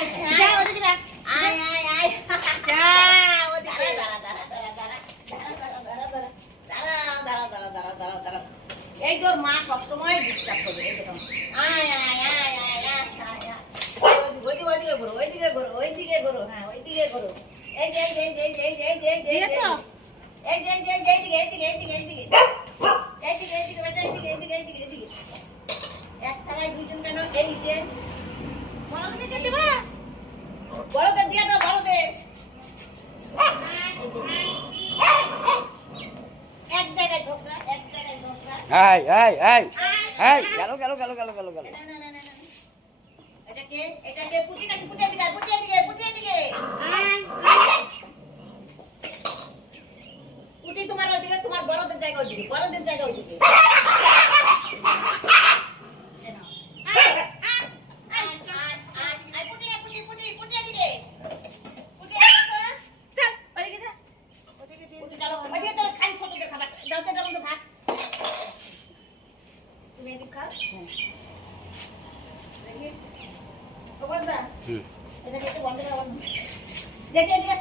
যা ওদিকে যা আয় আয় আয় যা ওদিকে এই তোর মা সবসময় ডিস্টার্ব করবে এই দেখো আয় আয় আয় আয় আয় আয় আয় ওইদিকে ঘোরো ওইদিকে ঘোরো ওইদিকে ঘোরো হ্যাঁ ওইদিকে ঘোরো এই যে এই যে এই যে এই যে এই যে এই যে দিয়েছো এই যে এই যে এইদিকে এইদিকে এইদিকে এইদিকে এইদিকে এইদিকে বেটা এইদিকে এইদিকে এইদিকে এইদিকে এক থালায় দুইজন কেন এই যে বড়দিনে দিবা বড়দের দিয়ে দাও বড়দের এক জায়গায় ঝোকরা এক জায়গায় ঝোকরা এটাকে পুটিটাকে পুটিয়ে দিকে পুটিয়ে দিকে পুটিয়ে দিকে পুটি তোমার ওইদিকে তোমার বড়দের জায়গা ওইদিকে বড়দের জায়গা ওইদিকে চল ওদিকে যা খালি ছোটদের খাবার দাও তো মধ্যে ভাত তুমি এদিকে খাও দেখি খবর দা এটা খেতে বন্ধ করা দেখি এদিকে